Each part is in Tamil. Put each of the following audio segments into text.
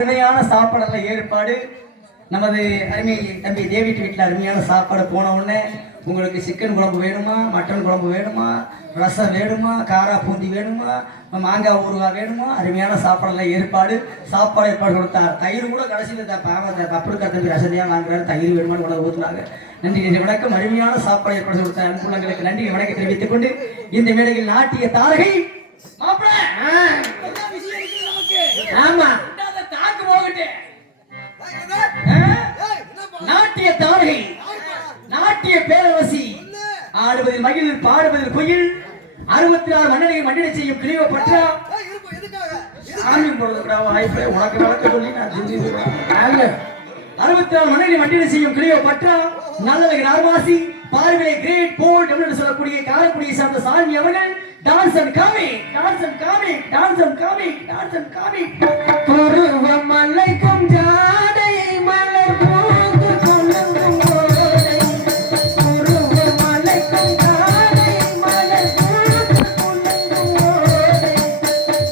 அருமையான சாப்பாடெல்லாம் ஏற்பாடு. நமது அருமை தம்பி தேவிட்டு வீட்டில் அருமையான சாப்பாடு போன உடனே உங்களுக்கு சிக்கன் குழம்பு வேணுமா, மட்டன் குழம்பு வேணுமா, ரசம் வேணுமா, காரா பூந்தி வேணுமா, மாங்காய் ஊறுகாய் வேணுமா, அருமையான சாப்பாடெல்லாம் ஏற்பாடு. சாப்பாடு ஏற்பாடு கொடுத்தார். தயிர் கூட கடைசியில் அப்படி தம்பி ரசதியாக வாங்குறாரு. தயிர் வேணுமான்னு கூட ஊற்றுனாங்க. நன்றி வணக்கம். அருமையான சாப்பாடு ஏற்பாடு கொடுத்த அன்புள்ளங்களுக்கு நன்றி வணக்கம் தெரிவித்துக் கொண்டு இந்த மேடையில் நாட்டிய தாரகை ஆமா நாட்டிய தாரகை, நாட்டிய பேரரசி, ஆடுவதில் மகிழ், பாடுவதில் குயில், 66 மன்னனை மன்னனை செய்யும் கிளியோபட்ரா. சாமி உனக்கு வழக்க சொல்லி நான் 64 மன்னனை மன்னனை செய்யும் கிளியோபட்ரா, நல்லழகு நார்வாசி, பார்வையை கிரேட் போல்ட் என்று சொல்லக்கூடிய காரைக்குடியை சார்ந்த சாமி அவர்கள் dance and comic, dance and comic, dance and comic, dance and comic. பருவம் அலைக்கும் ஜாடை மலர் போது கொள்ளும் கோடை, பருவம் அலைக்கும் ஜாடை மலர் போது கொள்ளும் கோடை,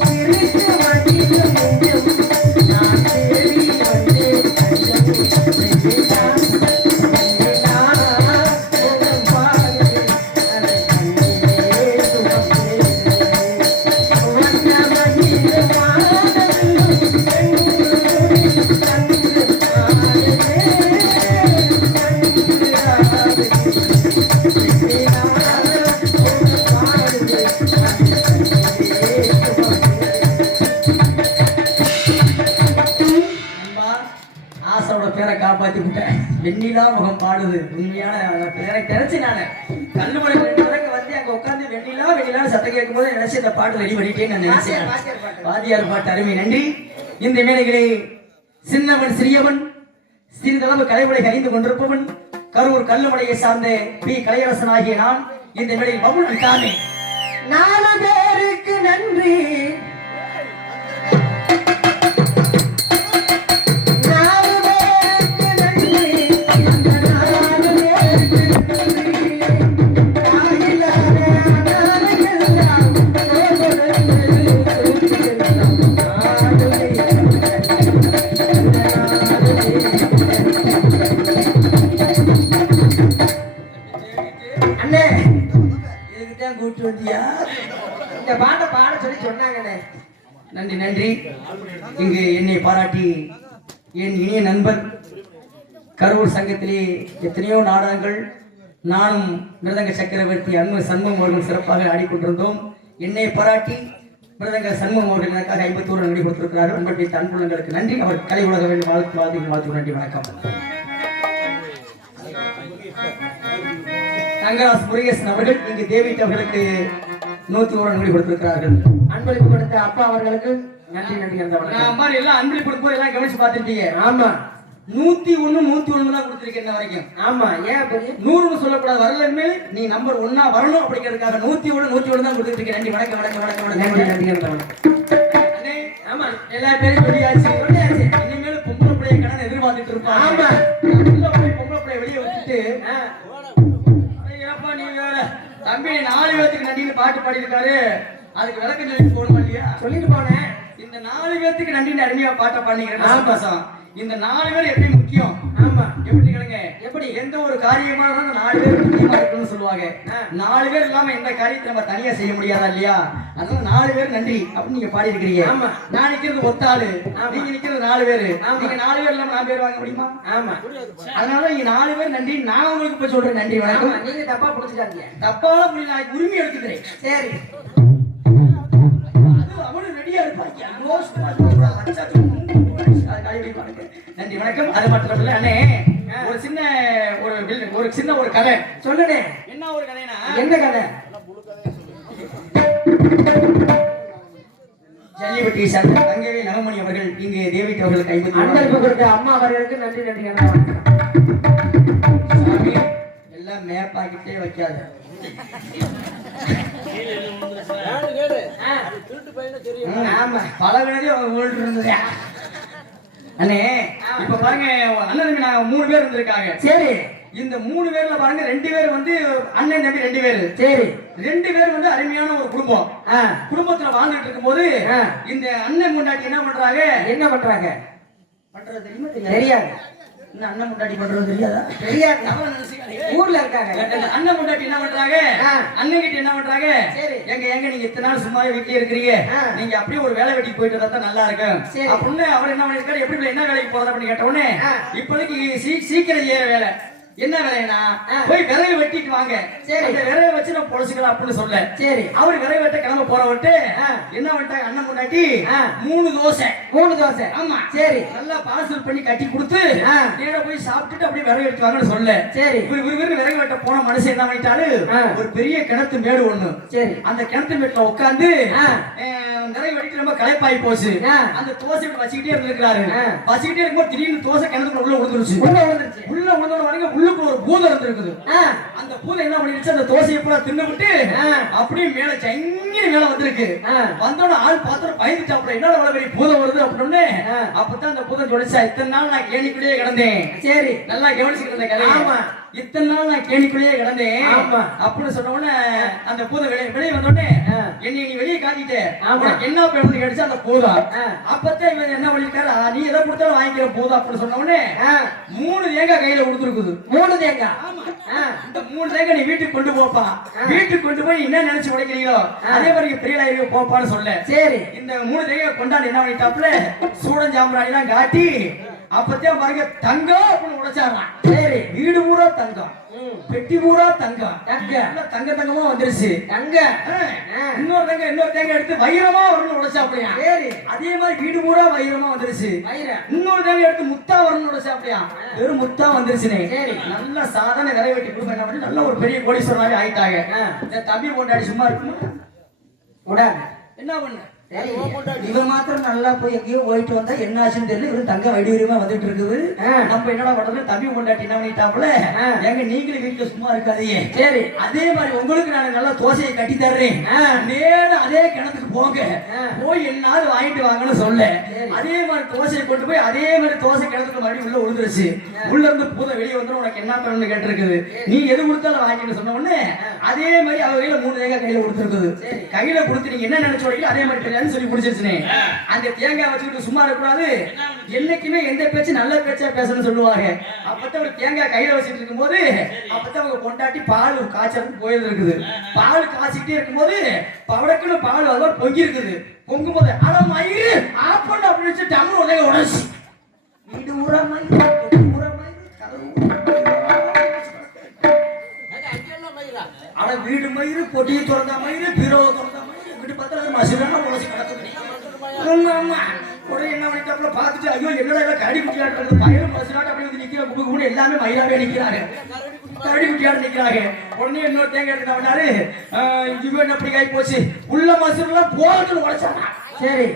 சிரித்து மடியும் நெஞ்சம் நான் தேடி வந்தேன் காப்பாத்தி விட்டேன். வெண்ணிலா முகம் பாடுது உண்மையான பேரை தெரிச்சு நானு கல்லுமலை வந்து அங்க உட்காந்து வெண்ணிலா வெண்ணிலா சத்தம் கேட்கும் போது நினைச்சு இந்த பாட்டு ரெடி பண்ணிட்டேன்னு நான் நினைச்சேன். வாதியார் பாட்டு அருமை. நன்றி. இந்த மேடைகளே சின்னவன் சிறியவன் சிறிதளவு கலைமுறை கலைந்து கொண்டிருப்பவன் கரூர் கல்லுமலையை சார்ந்த பி கலையரசன் ஆகிய நான் இந்த மேடையில் பபுல் தானே 4 பேருக்கு நன்றி. நன்றி நன்றி. இங்கு என்னை பாராட்டி என் இனிய நண்பர் கரூர் சங்கத்திலே எத்தனையோ நாடகங்கள் நானும் மிருதங்க சக்கரவர்த்தி அன்பு சண்முகம் அவர்கள் சிறப்பாக ஆடிக்கொண்டிருந்தோம். என்னை பாராட்டி மிருதங்க சண்முகம் அவர்கள் எனக்காக 51 நன்றி கொடுத்திருக்கிறார். அன்புடைய அன்புள்ளங்களுக்கு நன்றி. அவர் கலை உலக வேண்டும் வாழ்த்து வாழ்த்து வாழ்த்து நன்றி வணக்கம். தங்கராஜ் முருகேசன் அவர்கள் இங்கு தேவிட்டு அவர்களுக்கு 101 நன்றி கொடுத்திருக்கிறார்கள். அன்பளிப்பு கொடுத்த அப்பா அவர்களுக்கு நன்றி நன்றி. அம்மா எல்லாம் அன்பளிப்பு கொடுக்கும் எல்லாம் கவனிச்சு பார்த்துட்டீங்க. ஆமா 101 101 தான் கொடுத்திருக்கேன் வரைக்கும். ஆமா ஏன் 100 சொல்லக்கூடாது. வரலன்னு நீ நம்பர் 1 வரணும் அப்படிங்கிறதுக்காக 101 101 தான் கொடுத்துருக்கேன். நன்றி வணக்கம் வணக்கம் வணக்கம் நன்றி நன்றி. ஆமா எல்லா பேரும் சொல்லியாச்சு சொல்லியாச்சு. இனிமேல் பொம்பளை பிள்ளைய கடன் எதிர்பார்த்துட்டு இருப்பாங்க. ஆமா பொம்பளை பிள்ளைய வெளியே வச்சுட்டு நீ வேற தம்பி 4 பேருக்கு நன்றின்னு பாட்டு பாடியிருக்காரு. அதுக்கு விளக்கம் சொல்லி போகணுமா இல்லையா? சொல்லிட்டு போனேன். இந்த 4 பேருக்கு நன்றின்னு அருமையா பாட்டை பாடிக்கிறேன். இந்த 4 பேர் எப்படி முக்கியம்? ஆமா எப்படி கேளுங்க. எப்படி எந்த ஒரு காரியமா இருந்தாலும் 4 பேர் முக்கியமா இருக்குன்னு சொல்லுவாங்க. 4 பேர் இல்லாம எந்த காரியத்தை நம்ம தனியா செய்ய முடியாதா இல்லையா? அதனால 4 பேர் நன்றி அப்படின்னு நீங்க பாடி இருக்கிறீங்க. ஆமா நான் நிக்கிறது ஒத்தாளு, நீங்க நிக்கிறது 4 பேரு. நீங்க 4 பேர் இல்லாம 4 பேர் வாங்க முடியுமா? ஆமா அதனால நீங்க 4 பேர் நன்றி. நான் உங்களுக்கு இப்ப சொல்றேன் நன்றி வணக்கம். நீங்க தப்பா புடிச்சுக்காதீங்க. தப்பால புரியல. நான் உரிமை எடுத்துக்கிறேன். சரி அவனு ரெடியா இருப்பாங்க. நன்றி வணக்கம். அது மட்டும் இல்ல அண்ணே ஒரு சின்ன ஒரு கதை சொல்லுனே. என்ன ஒரு கதைனா? என்ன கதை? ஜல்லிபட்டி சார்ந்த தங்கவே நகமணி அவர்கள் இங்கு தேவிக்கு அவர்களுக்கு 50 அன்பளிப்பு கொடுத்த அம்மா அவர்களுக்கு நன்றி நன்றி. சாமி எல்லாம் மேப்பாக்கிட்டே வைக்காது. பல வேலையும் அவங்க ஓல்டு இருந்தது. அண்ணே இப்ப பாருங்க அண்ணன் 3 பேர் இருந்திருக்காங்க. சரி இந்த 3 பேர்ல பாருங்க 2 பேர் வந்து அண்ணன் தம்பி 2 பேர். சரி 2 பேர் வந்து அருமையான ஒரு குடும்பம். குடும்பத்துல வாழ்ந்துட்டு இருக்கும்போது இந்த அண்ணன் முன்னாடி என்ன பண்றாங்க பண்றது தெரியுமா தெரியாது இன்னும் அண்ணன் முன்னாடி பண்றது தெரியாதா தெரியாது ஊர்ல இருக்காங்க அண்ணன் முன்னாடி என்ன பண்றாங்க அண்ணன் கிட்ட என்ன பண்றாங்க எங்க நீங்க இத்தனை நாள் சும்மாவே வீட்லயே இருக்கிறீங்க நீங்க அப்படியே ஒரு வேலை வெட்டிக்கு போயிட்டு வந்தா நல்லா இருக்கும் அப்படின்னு அவர் என்ன பண்ணிருக்காரு எப்படி என்ன வேலைக்கு போறதா அப்படின்னு கேட்ட உடனே இப்போதைக்கு சீக்கிரம் ஏற வேலை என்ன வேலைன்னா போய் விறகு வெட்டிட்டு வாங்க அந்த விறகு வச்சு நம்ம பொழைச்சுக்கலாம் அப்படின்னு சொல்ல சரி அவரு விறகு வெட்ட கிளம்ப போற விட்டு என்ன பண்ணிட்டாங்க அண்ணன் முன்னாடி 3 தோசை ஆமா சரி நல்லா பார்சல் பண்ணி கட்டி கொடுத்து நேரா போய் சாப்பிட்டுட்டு அப்படியே விறகு எடுத்து வாங்கன்னு சொல்ல சரி விறகு வெட்ட போன மனுஷன் என்ன பண்ணிட்டாரு ஒரு பெரிய கிணத்து மேடு ஒண்ணு சரி அந்த கிணத்து மேட்டுல உட்காந்து விறகு வெட்டிட்டு ரொம்ப களைப்பாயி போச்சு அந்த தோசை வச்சுக்கிட்டே இருந்திருக்கிறாரு வச்சுக்கிட்டே இருக்கும்போது திடீர்னு தோசை கிணத்துக்குள்ள உள்ள விழுந்துருச்சு உள்ள விழுந்தோட வரைக்கும் ஒரு பூதம் இருந்திருக்குது அந்த பூதம் என்ன பண்ணிருச்சு அந்த தோசையை பூரா தின்னுவிட்டு அப்படியே மேல சங்கிரி மேல வந்திருக்கு வந்தோட ஆள் பாத்திரம் பயந்துட்டாப்ல என்னோட அவ்வளவு பெரிய பூதம் வருது அப்படின்னு அப்பதான் அந்த பூதம் சொல்லிச்சா இத்தனை நாள் நான் கேணிக்குள்ளேயே கிடந்தேன் சரி நல்லா கவனிச்சுக்கிட்டு கதை ஆமா இத்தனை நாள் நான் கேணிக்குள்ளேயே கிடந்தேன் அப்படின்னு சொன்ன உடனே அந்த பூதம் வெளியே வந்தோடனே என்னை நீ வெளியே காட்டிட்டு என்ன பேருந்து கிடைச்சு அந்த பூதம் அப்பதான் இவன் என்ன பண்ணிருக்காரு நீ எதை கொடுத்தாலும் வாங்கிக்கிற பூதம் அப்படின்னு சொன்ன உடனே 3 தேங்காய் கையில கொடுத்துருக்குது 3 தேங்காய் இந்த 3 தேங்காய் நீ வீட்டுக்கு கொண்டு போப்பா வீட்டுக்கு கொண்டு போய் என்ன நினைச்சு உடைக்கிறீங்களோ அதே மாதிரி பெரிய போப்பான்னு சொல்ல சரி இந்த 3 தேங்காய் கொண்டாடி என்ன பண்ணிட்டாப்புல சூடன் சாம்பிராணி எல்லாம் காட்டி அப்பதான் பாருங்க தங்கம் அப்படின்னு உடைச்சாராம் சரி வீடு பூரா தங்கம் பெட்டி பூரா தங்கம் தங்கமா வந்துருச்சு தங்க இன்னொரு தேங்காய் எடுத்து வைரமா வரணும் உடைச்சாப்படியா சரி அதே மாதிரி வீடு பூரா வைரமா வந்துருச்சு இன்னொரு தேங்காய் எடுத்து முத்தா வரணும் உடைச்சாப்படியா வெறும் முத்தா வந்துருச்சுனே நல்ல சாதாரண விரை வெட்டி குடும்பம் என்ன பண்ணி நல்ல ஒரு பெரிய கோடீஸ்வரனாவே ஆயிட்டாங்க இந்த தம்பி கொண்டாடி சும்மா இருக்குமா என்ன பண்ண இவன் மாத்திரம் நல்லா போய் எங்கேயோ போயிட்டு வந்தா என்ன ஆச்சுன்னு தெரியல இவரு தங்க வடிவமா வந்துட்டு இருக்குது நம்ம என்னடா பண்றது தம்பி கொண்டாட்டி என்ன பண்ணிட்டாப்புல எங்க நீங்களும் வீட்டுல சும்மா இருக்காதீங்க சரி அதே மாதிரி உங்களுக்கு நான் நல்லா தோசையை கட்டி தர்றேன் நேரம் அதே கிணத்துக்கு போங்க போய் என்னாவது வாங்கிட்டு வாங்கன்னு சொல்ல அதே மாதிரி தோசையை கொண்டு போய் அதே மாதிரி தோசை கிணத்துக்கு மறுபடியும் உள்ள விழுந்துருச்சு உள்ள இருந்து பூத வெளியே வந்து உனக்கு என்ன பண்ணணும்னு கேட்டிருக்குது நீ எது கொடுத்தாலும் வாங்கிட்டு சொன்ன உடனே அதே மாதிரி அவ கையில 3 தேங்காய் கையில கொடுத்துருக்குது கையில கொடுத்து நீங்க என்ன நினைச்சோட அதே மாதிரி சொல்லி முடிச்சிருச்சுனே அந்த தேங்காய் வச்சுக்கிட்டு சும்மா இருக்கக்கூடாது என்னைக்குமே எந்த பேச்சு நல்ல பேச்சா பேசணும்னு சொல்லுவாங்க அப்பதான் ஒரு தேங்காய் கையில வச்சுட்டு இருக்கும்போது அப்பதான் அவங்க கொண்டாட்டி பால் காய்ச்சலுக்கு போயிட்டு இருக்குது பால் காய்ச்சிக்கிட்டே இருக்கும்போது பவடக்குன்னு பால் அதோட பொங்கி இருக்குது பொங்கும் போது அட மயிறு ஆஃப் பண்ண அப்படின்னு டம்னு உடனே உடச்சு வீடு ஊரா மயிறு அட வீடு மயிறு பொட்டியை திறந்தா மயிறு பீரோவை திறந்தா மயிறு வீட்டு பத்திரம் மசுரான உடச்சு கிடக்குது உடனே என்ன பண்ணிட்டாப்புல பார்த்துட்டு ஐயோ என்னடா கடி குட்டியாட்டு பயிரும் மசுராட்டு அப்படி வந்து நிக்கிற குடுக்க எல்லாமே மயிலாவே நிக்கிறாங்க கடி குட்டியாட்டு நிக்கிறாங்க உடனே இன்னொரு தேங்காய் எடுத்து என்ன பண்ணாரு இவன் அப்படி காய் போச்சு உள்ள மசுரெல்லாம் போட்டு உடைச்சாங்க சரி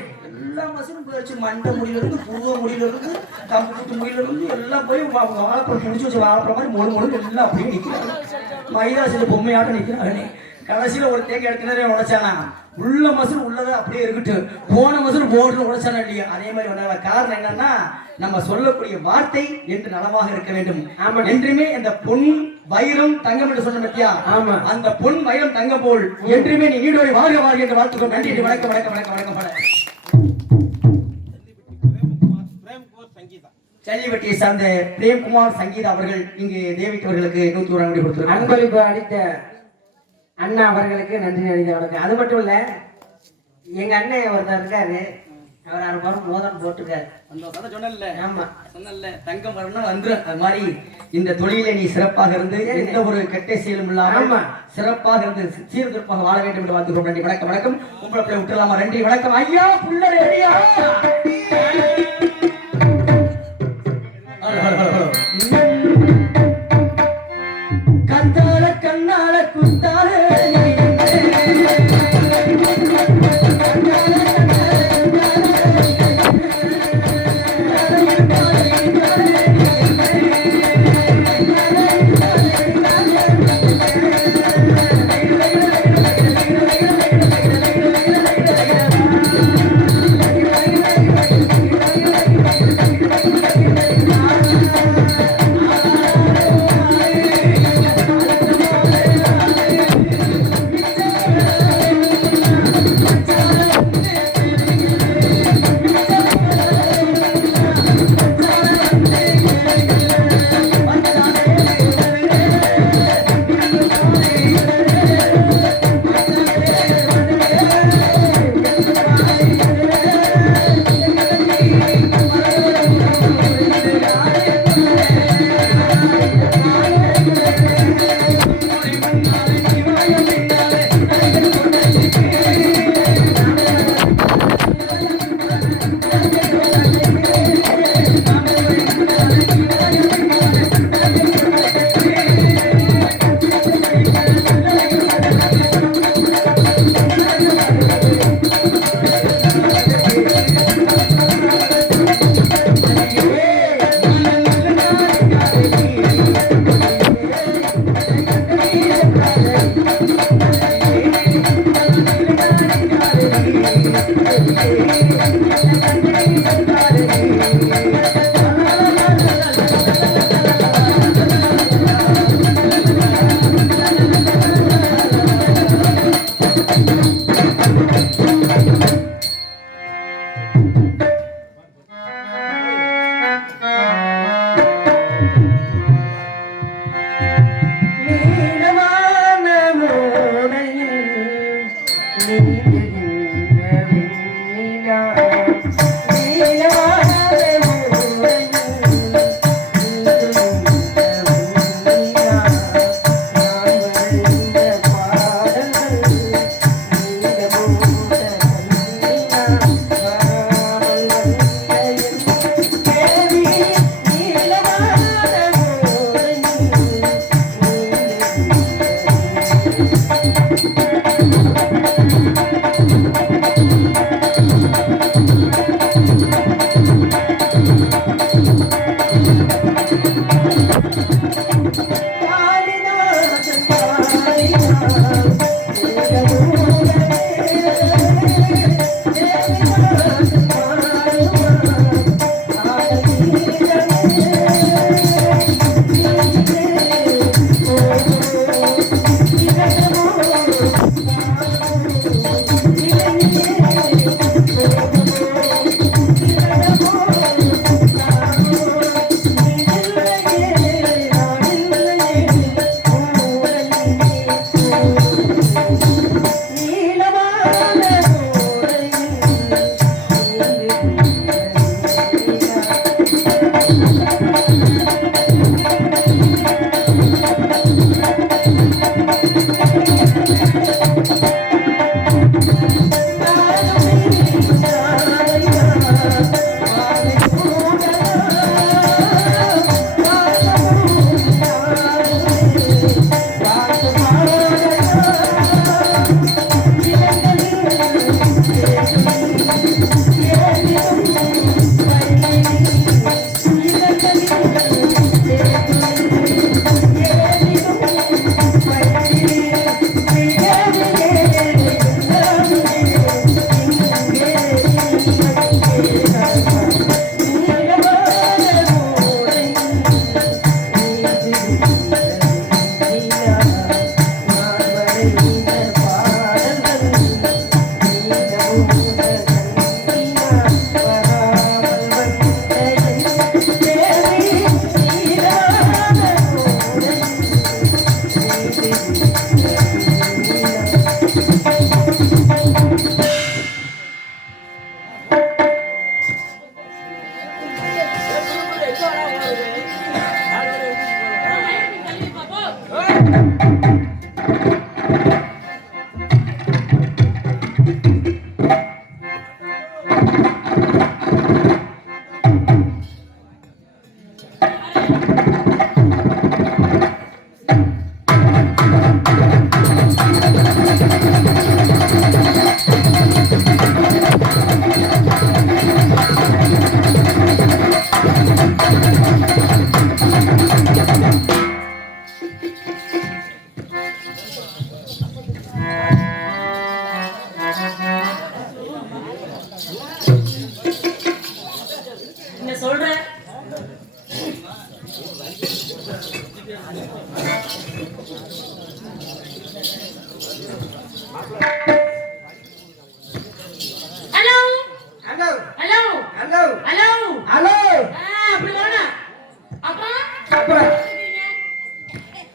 எல்லா மசுரும் போயிடுச்சு மண்டை முடியில இருந்து புருவ முடியில இருந்து கம்பு முடியில இருந்து எல்லாம் போய் வாழைப்பழம் முடிச்சு வச்சு வாழைப்பழம் மாதிரி மொழு எல்லாம் அப்படியே நிக்கிறாங்க மைதாசில பொம்மையாட்டம் நிக்கிறாங்க கடைசியில ஒரு தேங்காய் எடுத்துனே உடைச்சானா உள்ள மசூல் உள்ளதா அப்படியே இருக்கட்டு போன மசூல் போர்டு உடைச்சானா இல்லையா அதே மாதிரி வந்தாங்க காரணம் என்னன்னா நம்ம சொல்லக்கூடிய வார்த்தை என்று நலமாக இருக்க வேண்டும் என்றுமே இந்த பொன் வைரம் தங்கம் என்று சொன்ன பத்தியா அந்த பொன் வைரம் தங்கம் போல் என்றுமே நீ நீடோடி வாழ்க வாழ்க என்று வாழ்த்துக்கோ நன்றி வணக்கம் வணக்கம் வணக்கம் வணக்கம் பல சல்லிவட்டியை சார்ந்த பிரேம்குமார் சங்கீதா அவர்கள் இங்கு தேவிக்கு அவர்களுக்கு 101 ரூபாய் கொடுத்திருக்காங்க அன்பளிப்பு அளித்த அண்ணா அவர்களுக்கு நன்றி வணக்கம் அது மட்டும் இல்ல எங்க அண்ணன் ஒருத்தர் இருக்காரு அவர் 6 ரூபாய் மோதிரம் போட்டுருக்காரு சொன்னல ஆமா சொன்னல தங்கம் வரணும் வந்து அது மாதிரி இந்த தொழிலை நீ சிறப்பாக இருந்து எந்த ஒரு கெட்ட செயலும் இல்லாம சிறப்பாக இருந்து சீர்திருப்பாக வாழ வேண்டும் என்று வாழ்த்துக்கிறோம் நன்றி வணக்கம் வணக்கம் உங்களை போய் விட்டுலாமா நன்றி வணக்கம் ஐயா புள்ள ரெடியா கந்தால கண்ணால குத்தால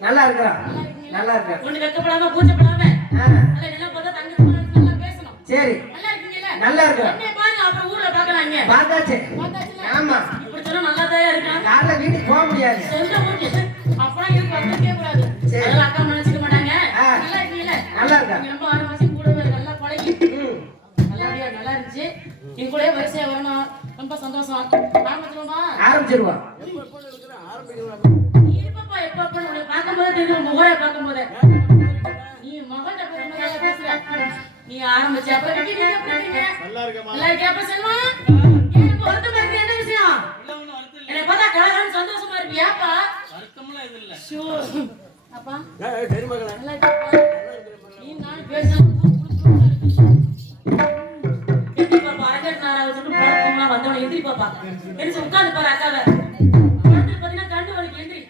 நல்லா இருக்கா? நல்லா இருக்கா? ஒண்ணு வெக்கப்படாம கூச்சப்படாம நல்லா பார்த்தா தங்கச்சி நல்லா பேசணும். சரி. நல்லா இருக்கீங்களா? நல்லா இருக்கா? என்ன பாருங்க அப்புறம் ஊர்ல பார்க்கலாங்க. பார்த்தாச்சு. ஆமா. இப்படி சொன்னா நல்லா தான் இருக்கான். காலைல வீட்டுக்கு போக முடியாது. சொந்த ஊருக்கு அப்புறம் இது பக்கத்துக்கே கூடாது. அதெல்லாம் அக்கா நினைச்சுக்க மாட்டாங்க. நல்லா இருக்கீங்களா? நல்லா இருக்கா? ரொம்ப 6 மாசம் கூடவே நல்லா பழகி. நல்லபடியா நல்லா இருந்துச்சு. நீங்க கூட வரிசையா வரணும். ரொம்ப சந்தோஷம். ஆரம்பிச்சிருவா. எப்ப உன்னை பார்க்கும்போது தெரியும், முகரை பார்க்கும்போது நீ மகன் பேசுற. நீ ஆரம்பிச்ச அப்புறம் நல்லா இருக்கா? அப்ப செல்வா எனக்கு வருத்தமா இருக்கு. என்ன விஷயம்? என்னை பார்த்தா கலகலன்னு சந்தோஷமா இருப்பியாப்பா? அப்பா நல்லா இருக்கப்பா. நீ நான் பேசணும் வந்தவன எந்திரி பாப்பா. எந்திரிச்சு உட்காந்து பாரு அக்காவை. பாத்தீங்கன்னா கண்டு வரைக்கும் எந்திரி.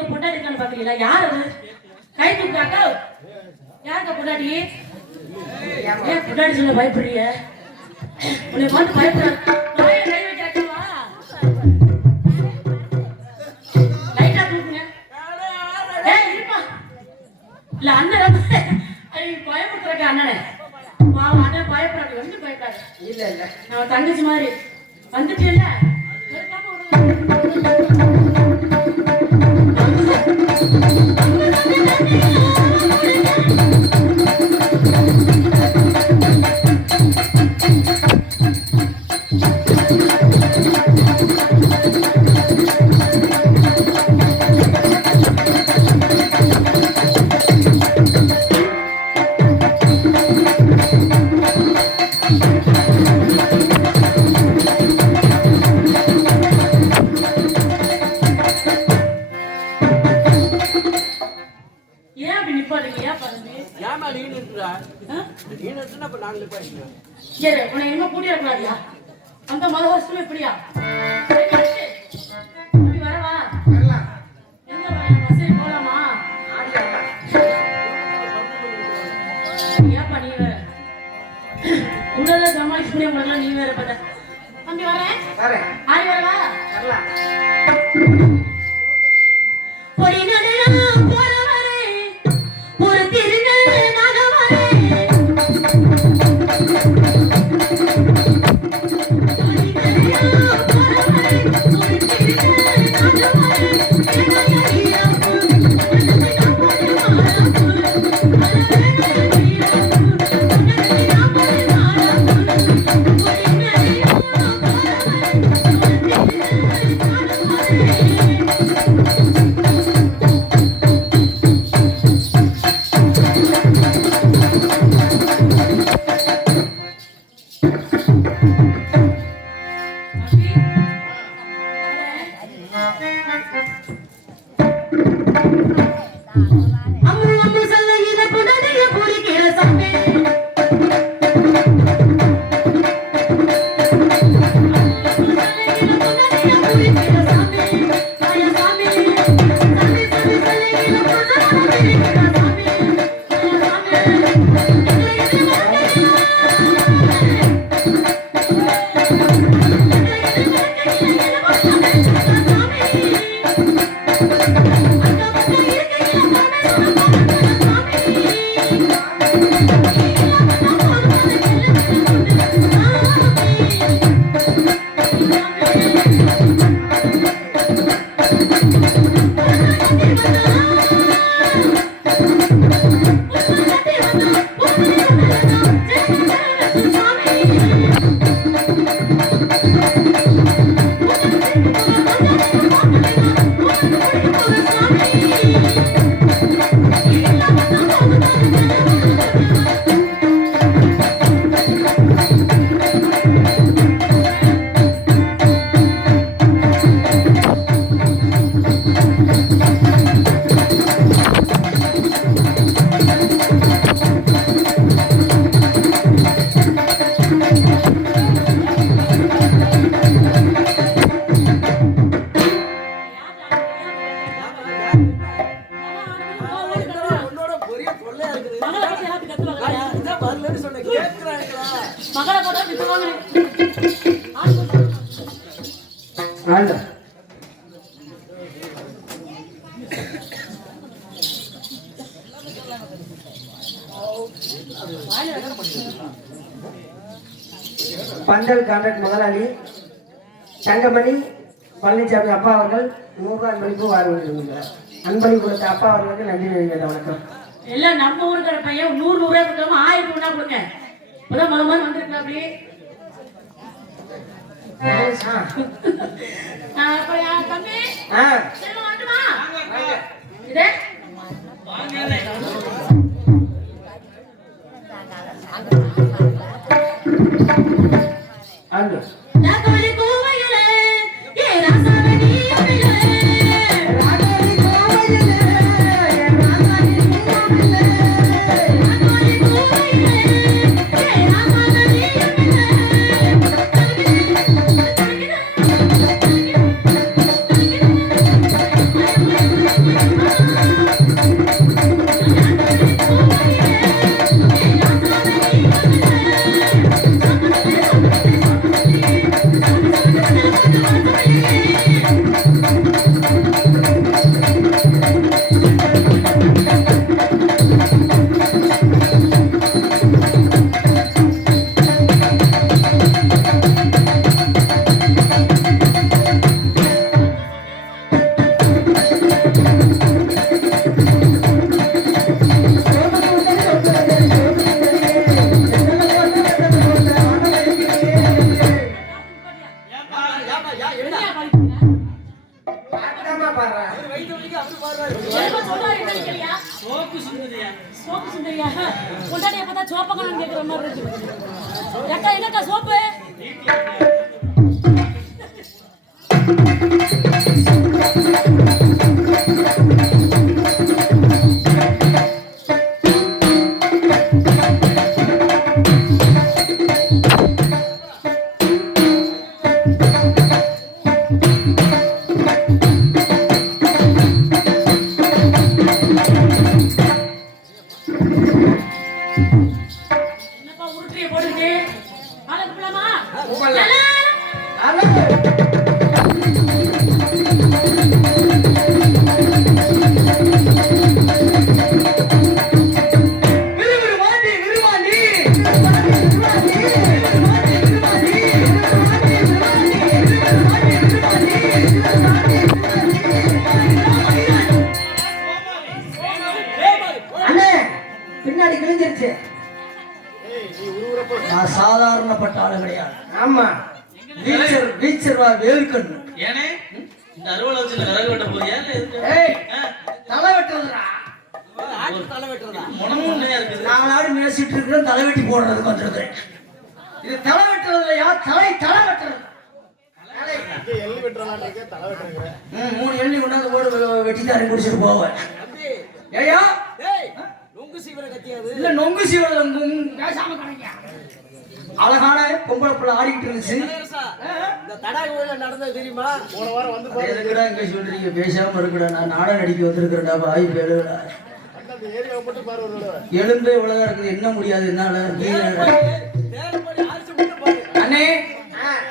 நீங்க பொண்டாட்டிக்கலான்னு பாக்குறீங்களா? யார் அது? கை தூக்காக்கா? யாருக்கா பொண்டாட்டி? ஏன் பொண்டாட்டி சொல்ல பயப்படுறீங்க? உன்னை பார்த்து பயப்படுற கை வைக்கிறாக்கா? லைட்டா தூக்குங்க. ஏய் இருப்பா. இல்ல அண்ணன் பயப்படுறக்க அண்ணனே. பாவம் அண்ணன் பயப்படுறாங்க. வந்து பயப்படாது. இல்ல இல்ல நான் தங்கச்சி மாதிரி வந்துட்டேல்ல. அந்த மத வருஷம் எப்படியா வரவா எங்க பஸ்ஸில் போலாமா? ஏப்பா நீ வேற உடல சமாளிச்சு பண்ணி உங்களுக்கு நீ வேற பட்ட தம்பி வரேன் ஆய் வரவா பொடி நடனா போறவரே ஒரு திருங்க நகவரே பந்தல் கான்ட்ராக்ட் முதலாளி தங்கமணி பழனிசாமி அப்பா அவர்கள் 100 அன்பளிப்பு வாழ்வுகிறார். அன்பளிப்பு கொடுத்த அப்பா அவர்களுக்கு நன்றி தெரிவிக்கிறது. வணக்கம். எல்லாம் நம்ம ஊருக்கிற பையன் 100 ரூபாய் கொடுக்காம 1000 ரூபாய் கொடுங்க. இப்பதான் முதல் வந்திருக்கா அப்படி தம்பி இதே அன்பு என்னப்பா சொல்றாரு என்ன கேக்குறியா? சோப்பு சுந்தரியா சோப்பு சுந்தரியா? பொண்டாட்டியை பார்த்தா சோப்பக்காரன் கேக்குற மாதிரி இருக்கு. அக்கா எங்கக்கா சோப்பு? என்னப்பா உருட்டியை போட்டுக்கிட்டு ஆளுக்கு போலாமா? விருவாண்டி விருவாண்டி அண்ணே பின்னாடி கிழிஞ்சிருச்சு. நான் சாதாரணப்பட்ட ஆளு கிடையாது. ஆமா வீச்சர் வேல்கண்ணு. ஏனே இந்த அறுவலை வச்சு விறகு வெட்ட போறியா இல்ல எதுக்கு? ஏய் தலை வெட்டுறதுடா. முனமுன்னையா இருக்குது. நாலாடு மேசிட்டு இருக்கிற தலை வெட்டி போடுறதுக்கு வந்திருக்கிறேன். இது தலை வெட்டுறது இல்லையா, தலை வெட்டுறது. மூணு எள்ளி கொண்டாந்து ஓடு வெட்டிட்டாரு குடிச்சிட்டு போவேன். ஏயா இல்ல நொங்கு சீவரம் பேசாம கிடைக்க. அழகான பொம்பளை பிள்ளை ஆடிக்கிட்டு இருந்துச்சு. இந்த தடாக நடந்தது தெரியுமா? போன வாரம் வந்து எதுக்குடா இங்க சொல்றீங்க? பேசாம இருக்குடா, நான் நாடகம் நடிக்க வந்திருக்கிறேன்டா. வாய் பேருடா. எலும்பே உலகம் இருக்குது, என்ன முடியாது என்னால. அண்ணே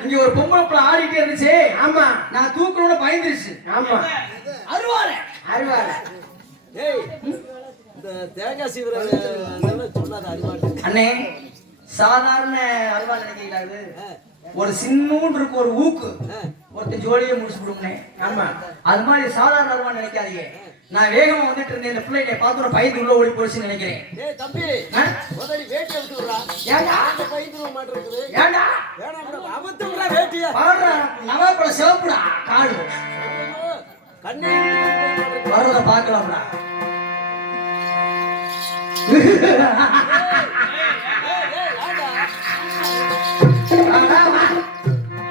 இங்க ஒரு பொம்பளை பிள்ளை ஆடிட்டே இருந்துச்சு. ஆமா நான் தூக்கணும்னு பயந்துருச்சு. ஆமா அருவாளை அருவாள். ஏய் இந்த தேங்காய் சீவரம் சொல்லாத அறிவாட்டு. அண்ணே சாதாரண அல்வா நினைக்கிறீங்களா? இது ஒரு சின்னூண்டு இருக்கு, ஒரு ஊக்கு ஒருத்தன் ஜோலியை முடிச்சு விடும்னே. ஆமா அது மாதிரி சாதாரண அல்வா நினைக்காதீங்க. நான் வேகமா வந்துட்டு இருந்தேன், இந்த பிள்ளை பார்த்து ஒரு பயந்து உள்ள ஓடி போயிடுச்சுன்னு நினைக்கிறேன். ஏய் தம்பி முதல்ல வேட்டி எடுத்து விடுறா. ஏண்டா பயந்துருவ மாட்டிருக்குது. ஏண்டா வேணாம் அபத்தம் விடுறா வேட்டியா. பாடுறா நவாப்பழ சிவப்புடா காடு கண்ணே வர்றத பார்க்கலாம்டா.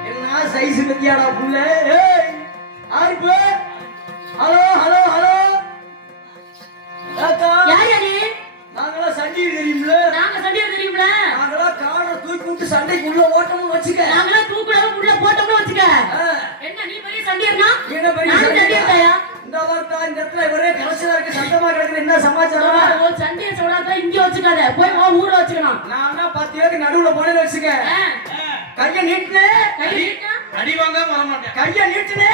என்ன சைஸ் பத்தியாடா புள்ள? ஆரிப்பு ஹலோ ஹலோ ஹலோ யார் யாரு? நாங்களாம் சண்டீர் தெரியும்ல. நாங்க சண்டையா தெரியும்ல? நாங்களாம் காரை தூக்கி விட்டு சண்டைக்கு உள்ள ஓட்டமும் வச்சுக்க. நாங்களா தூக்குறத உள்ள போட்டோம்னு வச்சுக்க. என்ன நீ பெரிய சண்டையர்னா? என்ன பெரிய நான் சண்டையர்தாயா? இந்த வார்த்தை இந்த இடத்துல ஒரே கலசலா இருக்கு, சத்தமா கிடக்குது. என்ன சமாச்சாரம்? ஒரு சண்டையை சொல்லாத, இங்க வச்சுக்காத, போய் ஊர்ல வச்சுக்கணும். நான் 10 பேருக்கு நடுவுல போனேன்னு வச்சுக்க. கைய நீட்டுனே கை நீட்டா அடி வாங்காம வர மாட்டேன். கைய நீட்டுனே